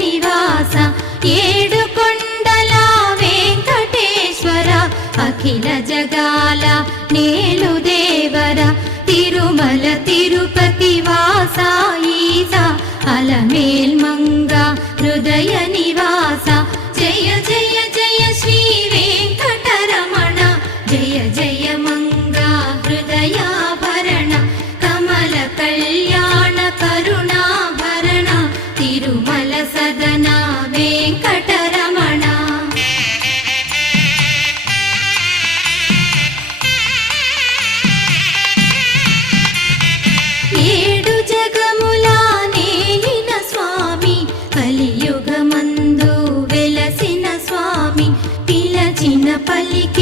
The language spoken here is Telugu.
నివాస ఏడు కొండల వెంకటేశ్వర అఖిల జగాల నేలు దేవర తిరుమల తిరుపతి వాస ఈస అలమేల్ మంగ హృదయ నివాస జయ జయ జయ శ్రీ వెంకటరమణ జయ జయ మంగ హృదయాభరణ కమల కళ్యాణ కరుణాభరణ తిరుమల సదన వెంకటరమణ ఏడు జగముల నేలిన స్వామి కలియుగమందు వెలసిన స్వామి పిలచిన పలికి